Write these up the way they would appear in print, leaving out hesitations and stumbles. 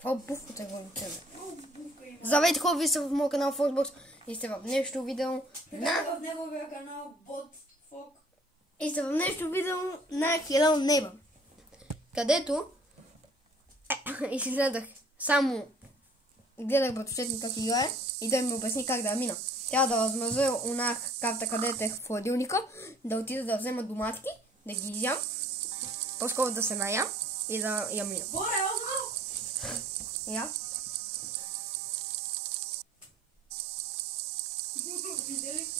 Каква буквата го учене? Здравейте хора, вие сте в моят канал Foxbox и сте в днешното видео в неговия канал BotFog. И сте в днешното видео на Hello Neighbor, където изгледах само гледах братовчет как играе и той ми обясни как да я мина. Трябва да възмразя она карта, където е в хладилника, да отида да взема доматки, да ги ям, по-скоро да се наям и да я мина. Я?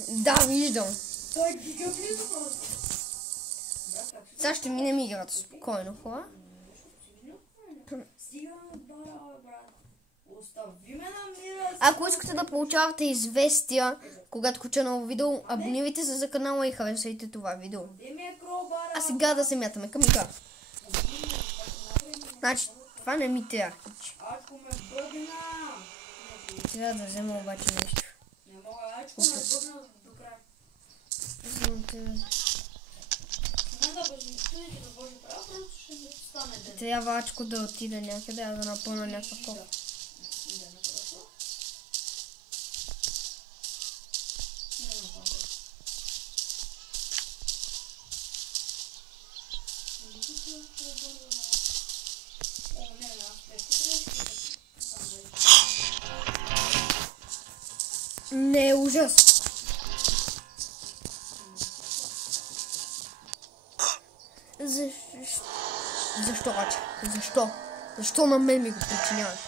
Да, виждам. Той гига близо просто. Сега ще минем играта спокойно, хора. Стига бара, брат. Остави ме на мира. Ако искате да получавате известия, когато кача ново видео, абонирайте се за канала и харесайте това видео. А сега да се мятаме към игра. Значи, това не ми трябва. Ачко ме бъгна. Трябва да взема обаче нещо. Не мога, Ачко ме бъгна до край. Трябва Ачко да отида някъде, а да напълна някаква кола. Не, ужас! Защо, Аче? Защо? Защо на мен ми го причиняваш?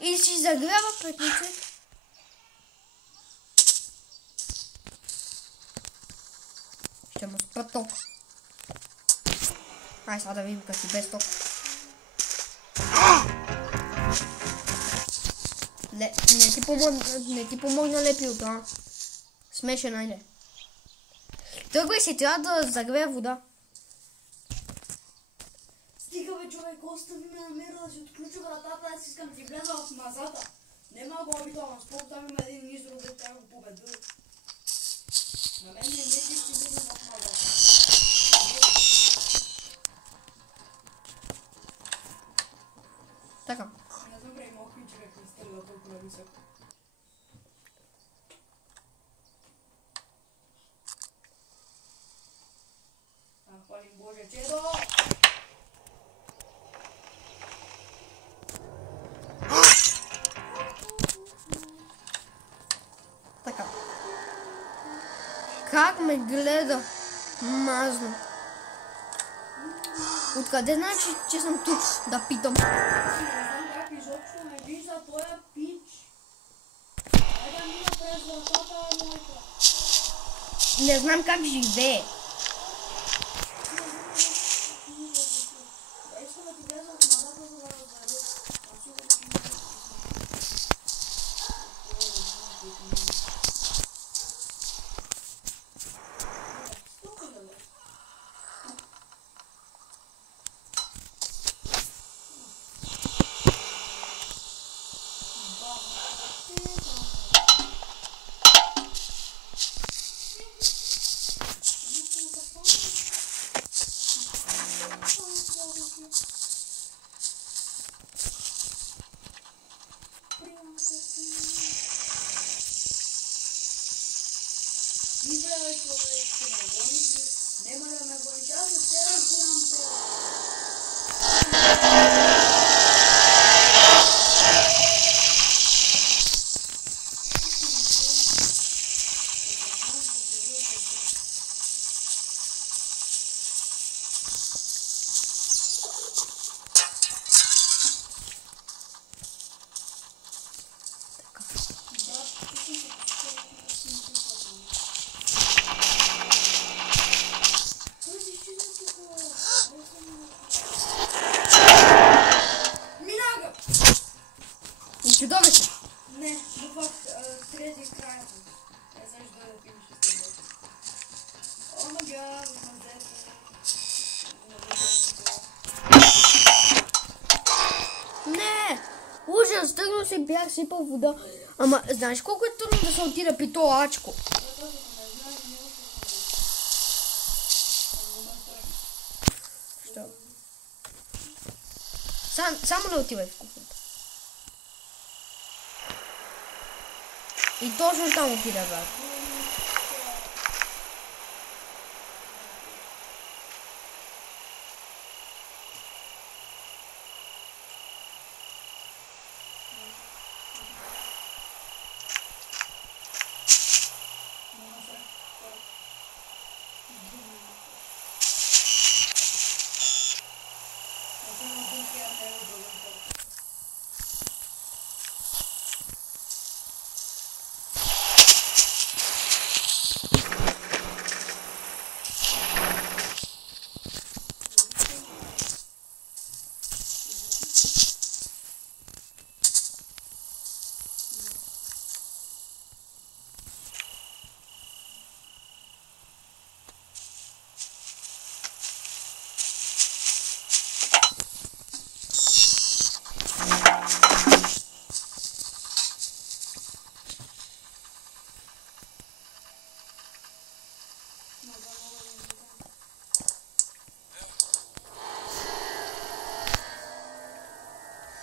И си загрява пътнице. Ще му спра ток. Ай, сега да видим как си без ток. Не ти помогна лепилка. Смешен, айде. Тръгвай си, трябва да загрея вода. Стига бе, човек, остави ме на мира да си отключи вратата, аз искам ти влеза в мазата. Нема го обитавам, спомням има един изрод, да тя го победил. На мен не си влизам в мазата. Така. Не добре, има окей, човек, не стрела толкова високо. Хвалим Боже, чедо! Така. Как ме гледа? Мазно. Откъде значи, че съм тук? Да питам. Не знам как изобщо ме вижда тоя пич. Айде да мина през вратата, моята. Не знам как живее. Да искам да ти влеза в мазата, за да разбереш. Изгледай човек, ще ме гониш ли? Нема да ме гониш, аз за те разбирам те. Чудовище! Не, буквах трети края. Не знаеш да пинеш с това. О, мага, в мазето. Не! Ужас! Тръгнал се бях сипал вода. Ама, знаеш колко е трудно да се отида при това Ачко? Що? Само не отивай в кухнята. И точно там отида, брат.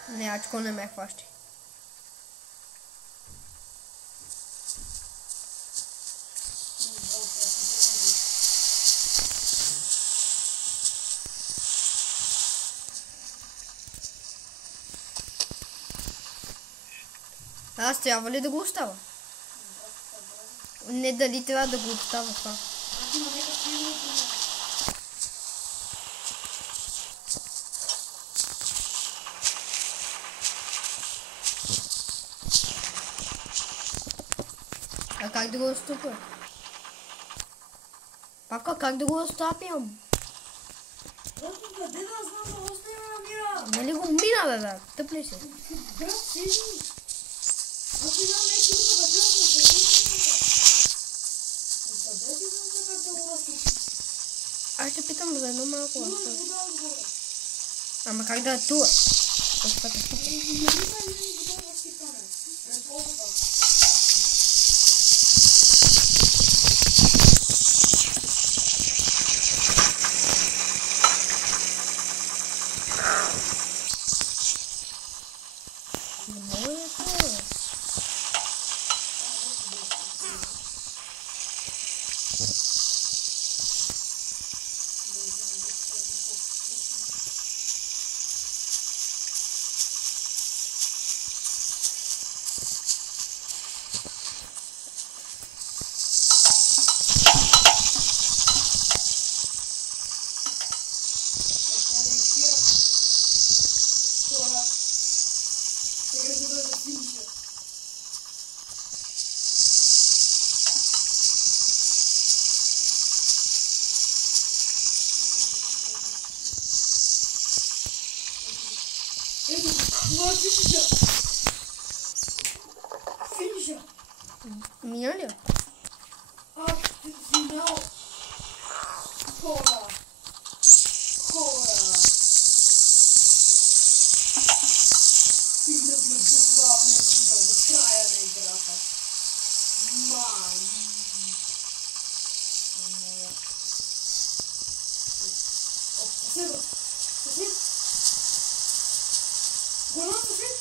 Не, ачко не ме хващи. Аз трябва ли да го оставя? Не, дали трябва да го оставя това? А как да го оставя? Папка, как да го оставям? Просто къде да знам да оставя на мира? Нали го мина, бе, тъп ли си? Брат, седи. Аз не знам нещо да бъдем да седи. Къде ти знам как да го разтопи? Аз ще питам за едно малко. Туа е вода отгоре. Ама как да е туа? Не има един вода разтипане. Пред водата. Не мога да туа. Това е финиша! Финиша! Мина ли? Финал! Хора! Хора! Стигнахме до главния финал, до края на играта. Май! Съседа! Съсед! Голям съсед!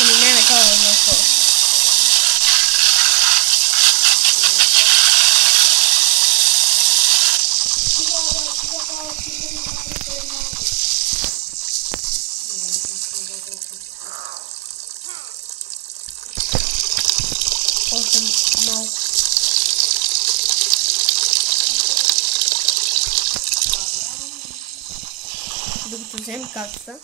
Ами не ме кава за скоро. Още малко. Докато вземем картата.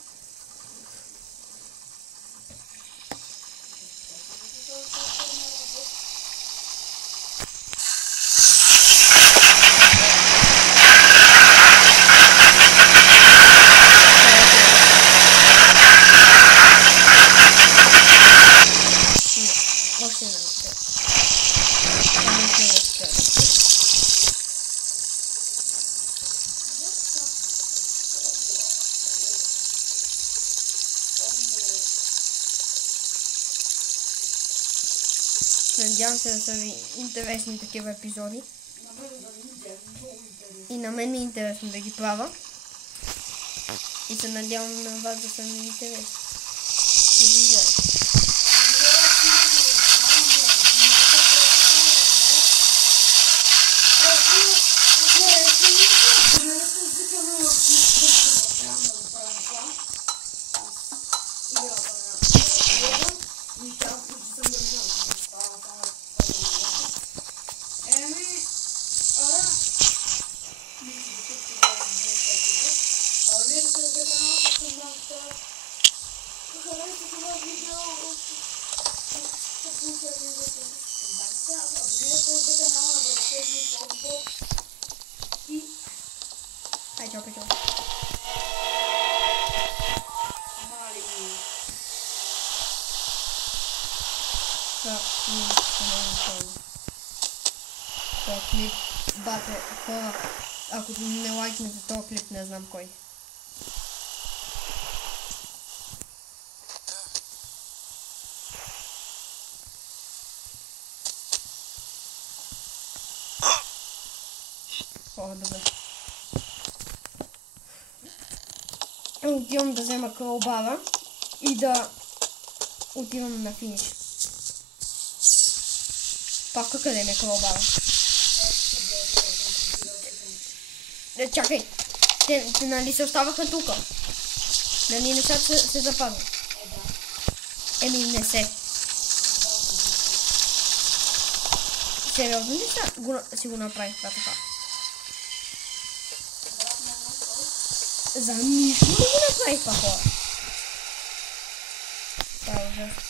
Още една. Надявам се да са ви интересни такива епизоди. И на мен ми е интересно да ги правя. И се надявам на вас да са ми интересни. Да ги гледате. Hai, ciao, ciao. Да, този клип, бате, хора, ако не лайкнете този клип, не знам кой. О, добре. Отивам да взема кролбара и да отивам на финиш. Павка, къде ми е кролбара? Чакай, те нали се оставаха тука? Нали нещата се запазват? Еми не се. Сериозно ли си го направих това така? За нищо не го направих това хора. Това е ужасно.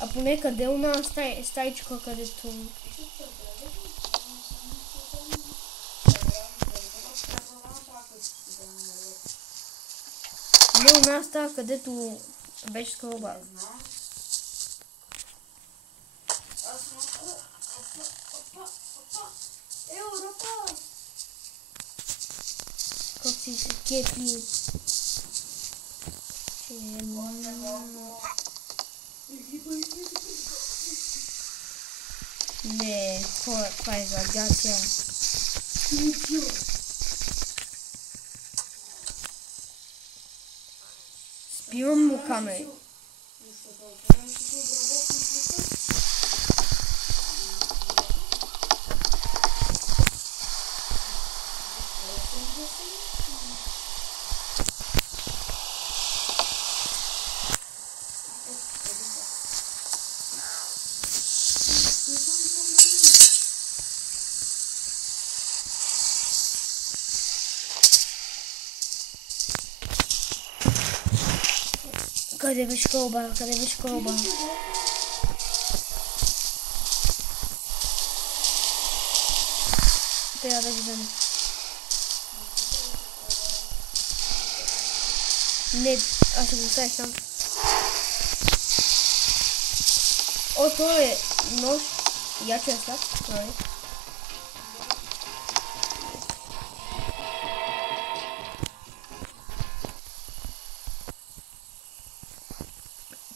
А поне къде una стаичка, където... Не, una стая, където беше скълба. Как си се кефи? Не, това е загация. Спивам му камери. Къде беше колба? Къде беше колба? Трябва да ги взема. Не, аз ще го оставих там. О, това е нож. Я че е слаб. Нали?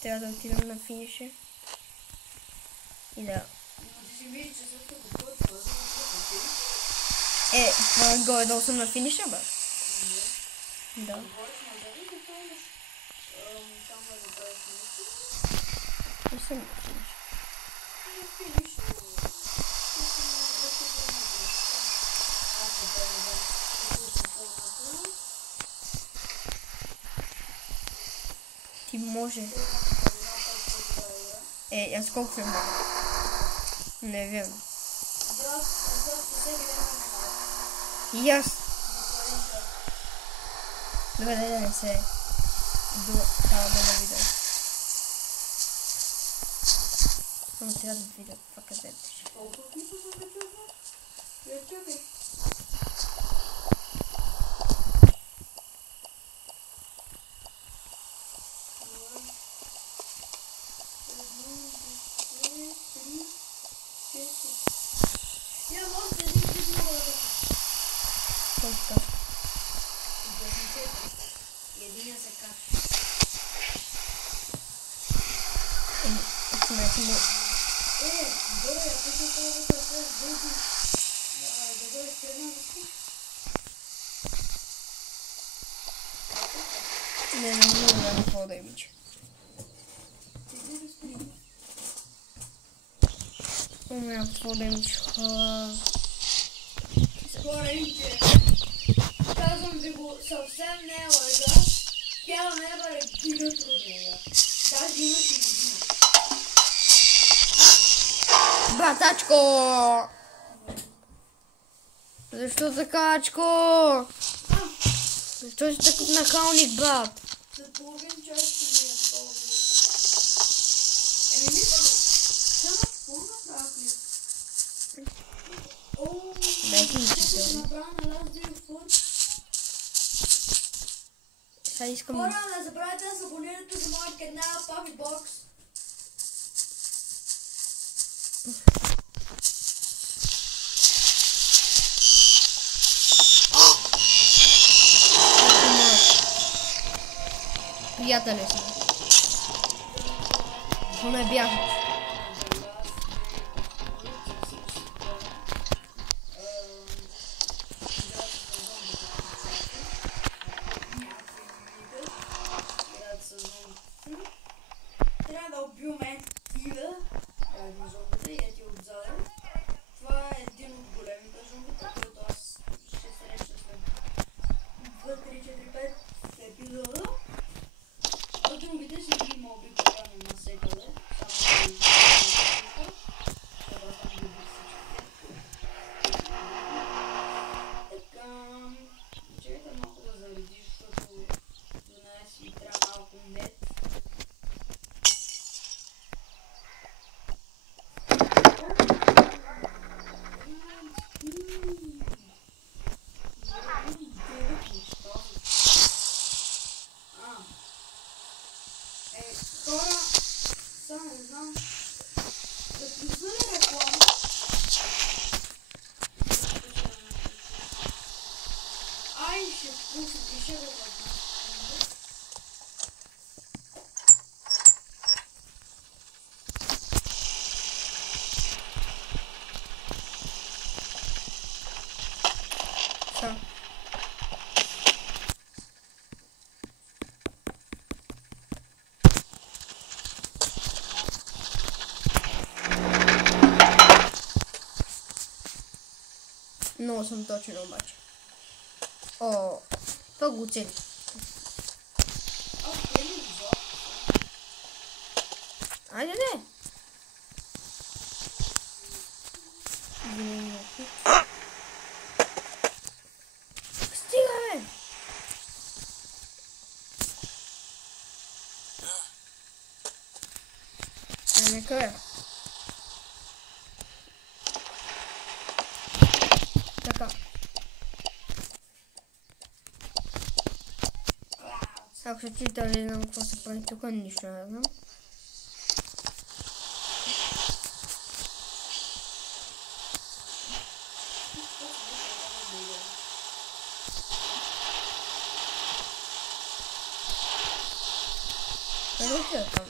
трябва да отидем на финиша. И да... Това горе-долу съм на финиша, бе. Да. Не съм на финиша. Ти може. Аз колко съм мога? Не вярвам. И аз. Добре, да не се. Това да видя. Само трябва да видя това къде беше. Не знам какво да имича. Какво да имича. Спорейте. Казвам ви го съвсем не е лъжа. Тя не е гига труднея. Даже имаш и година. Братачко! Защо така, ачко? Защо си такъв нахалник, брат? След половин час ще ми е такова. Мисля, само какво направи? Ще се направя на Last Day of Force. Сега искам... Хора, не забравяйте да се абонирате за моят канал Puffy Box. Приятели сме. Поне бях. Трябва да убиваме тига. Зомбите и ети отзаден. Това е един от големите зомбита, който аз ще среща след 2, 3, 4, 5 епизода. А другите си ги има обикновено навсекъде. Само да това съм ги убил всички. Така... Чекайте малко да заредиш, защото за нас ми трябва малко нет. Хора, само не знам, да пусна ли реклама? Ай, ще пусна, ще го пусна. Що? Много съм точен обаче. Това го оцени. Айде, не! Стига, бе! Нека бе. Така. Ако ще чита, не знам какво се прави тук, нищо не знам. Къде ти е там?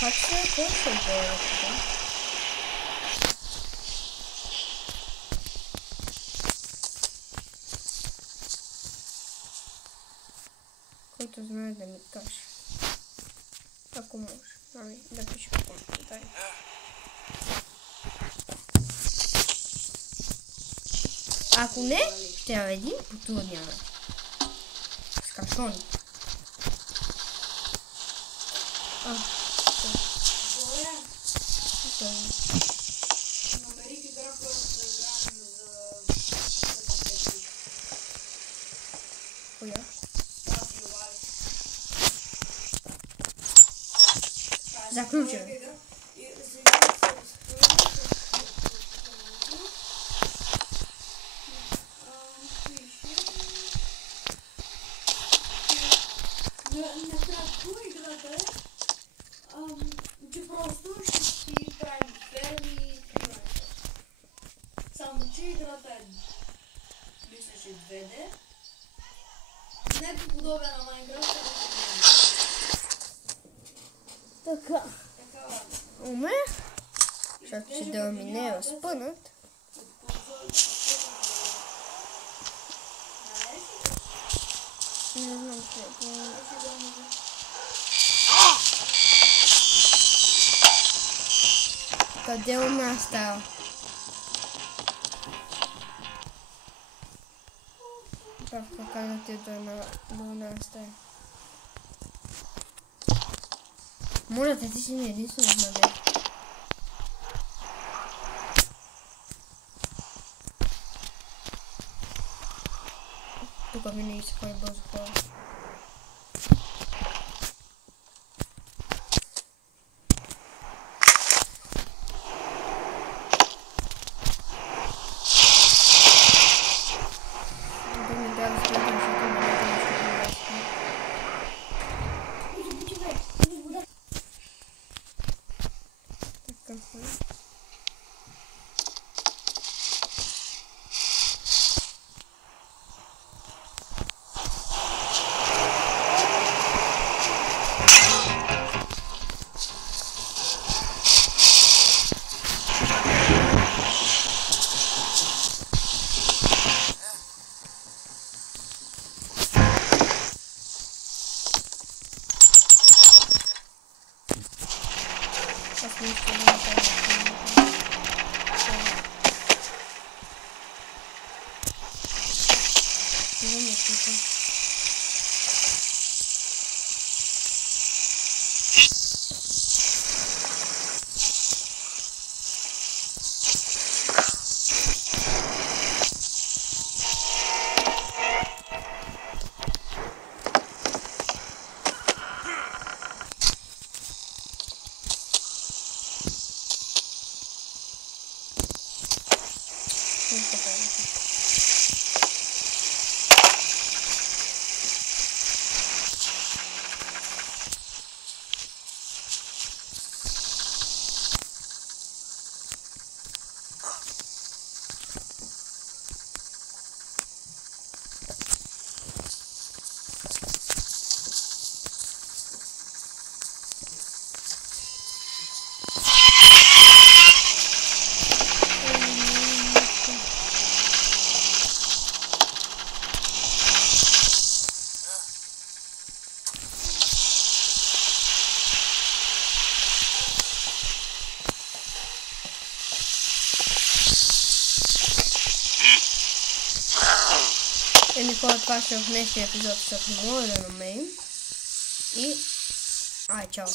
Как се консултира това? Който знае да ми каже. Ако може. Ами, да пише в коментари. Ако не, ще трябва един по-трудния начин. С кашони. Намерих игра, която да играем за Коя? Заключен. Накратко играта е, че просто ще си правим ферми и такива неща. Само че играта е, мисля, че 2D. Не подобен на Майнкрафт, Така. така. Уме? Чак че да ми не е разпънат. Не знам къде. Къде у нас става? Чак покажа ти до нас става. Моля те, ти си ми единствено надежда. Тук винаги се ходи бързо хора. Да ми дава стойка, защото ме не да Еми хора, това ще е в днешния епизод, защото не мога да намерим. И... Ай, чао!